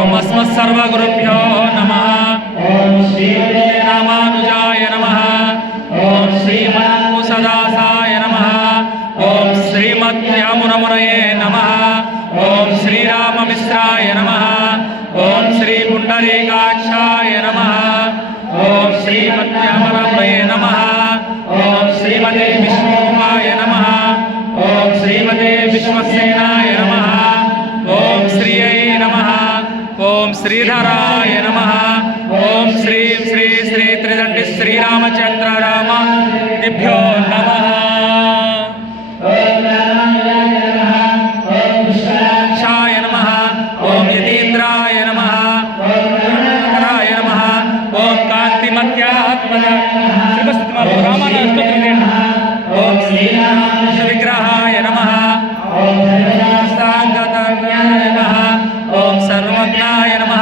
ओम अस्मत्सर्वगुरुभ्यो नमः। ओम श्री रामानुजाय नमः। ओम श्रीमन्कुशदासाय नमः। ओम श्रीमद्यामुनमुनये नमः। ओम श्रीराममिश्राय नमः। ओम श्री पुंडरीकाक्षाय नमः। ओम श्रीमद्यामुनमुनये नमः। ओम श्रीमते विष्णुरूपाय नमः। ओम श्रीमते विश्वसेनाय नमः। ओम श्रीयै नमः। ओम श्रीधराय नमः। ओम श्री श्री श्री त्रिदंडी श्रीरामचंद्र राम दिभ्यो नमः। ओम शाय नमः। ओम यतीन्द्राय नमः। ओम कराय नमः। ओम कांतिमत्यात्मज श्रीमस्तमलो रामानस्तोत्रं नमः। ओम श्रीराम विग्रहाय नमः। ओम सांगताय नमः। ओम सर्वज्ञाय नमः।